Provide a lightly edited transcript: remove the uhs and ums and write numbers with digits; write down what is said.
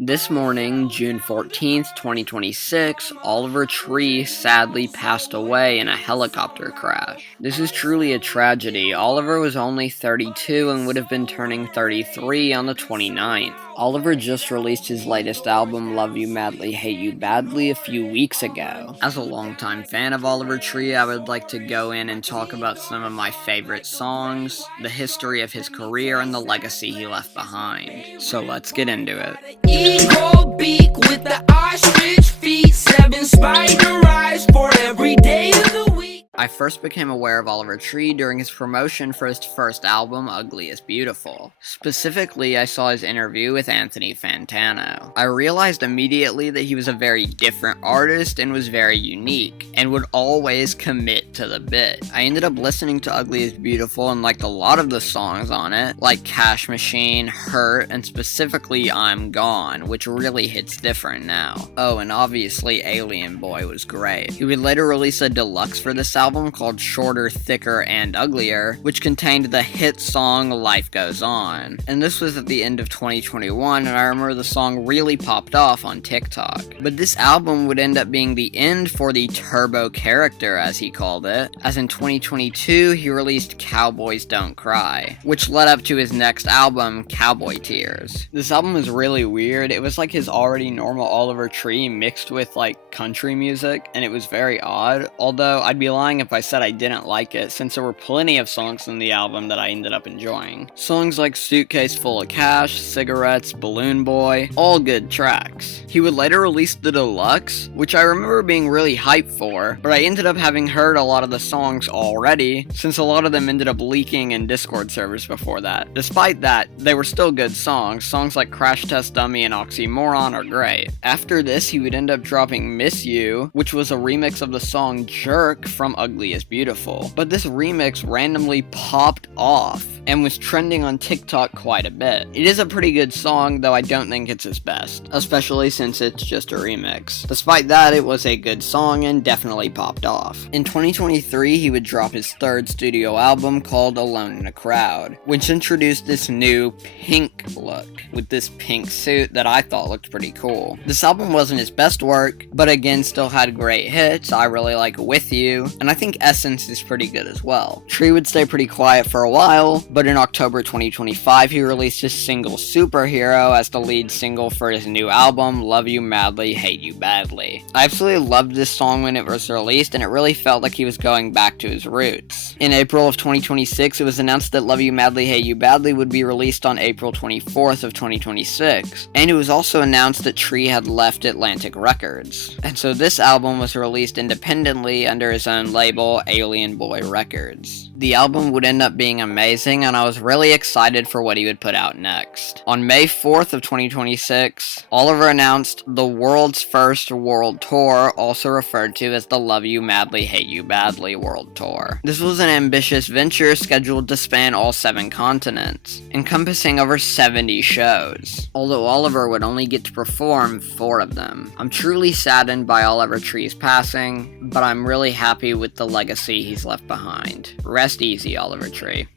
This morning, June 14th, 2026, Oliver Tree sadly passed away in a helicopter crash. This is truly a tragedy. Oliver was only 32 and would have been turning 33 on the 29th. Oliver just released his latest album, Love You Madly, Hate You Badly, a few weeks ago. As a longtime fan of Oliver Tree, I would like to go in and talk about some of my favorite songs, the history of his career, and the legacy he left behind. So let's get into it. Eagle beak with the ostrich feet, 7 spider eyes for every day of the week. I first became aware of Oliver Tree during his promotion for his first album, Ugly is Beautiful. Specifically, I saw his interview with Anthony Fantano. I realized immediately that he was a very different artist and was very unique, and would always commit to the bit. I ended up listening to Ugly is Beautiful and liked a lot of the songs on it, like Cash Machine, Hurt, and specifically I'm Gone, which really hits different now. Oh, and obviously Alien Boy was great. He would later release a deluxe for this album called Shorter, Thicker, and Uglier, which contained the hit song Life Goes On. And this was at the end of 2021, and I remember the song really popped off on TikTok. But this album would end up being the end for the Turbo character, as he called it, as in 2022 he released Cowboys Don't Cry, which led up to his next album, Cowboy Tears. This album was really weird. It was like his already normal Oliver Tree mixed with like country music, and it was very odd, although I'd be lying if I said I didn't like it, since there were plenty of songs in the album that I ended up enjoying. Songs like Suitcase Full of Cash, Cigarettes, Balloon Boy, all good tracks. He would later release the deluxe, which I remember being really hyped for, but I ended up having heard a lot of the songs already, since a lot of them ended up leaking in Discord servers before that. Despite that, they were still good songs. Songs like Crash Test Dummy and Oxymoron are great. After this, he would end up dropping Miss You, which was a remix of the song Jerk from Ugly is Beautiful. But this remix randomly popped off and was trending on TikTok quite a bit. It is a pretty good song, though I don't think it's his best, especially since it's just a remix. Despite that, it was a good song and definitely popped off. In 2023, he would drop his third studio album called Alone in a Crowd, which introduced this new pink look, with this pink suit that I thought looked pretty cool. This album wasn't his best work, but again still had great hits. I really like With You, and I think Essence is pretty good as well. Tree would stay pretty quiet for a while, but in October 2025 he released his single Superhero as the lead single for his new album, Love You Madly, Hate You Badly. I absolutely loved this song when it was released, and it really felt like he was going back to his roots. In April of 2026, it was announced that Love You Madly, Hate You Badly would be released on April 24th of 2026, and it was also announced that Tree had left Atlantic Records. And so this album was released independently under his own label, Alien Boy Records. The album would end up being amazing, and I was really excited for what he would put out next. On May 4th of 2026, Oliver announced the world's first world tour, also referred to as the Love You Madly, Hate You Badly World Tour. This was an ambitious venture scheduled to span all 7 continents, encompassing over 70 shows, although Oliver would only get to perform 4 of them. I'm truly saddened by Oliver Tree's passing, but I'm really happy with the legacy he's left behind. Rest easy, Oliver Tree.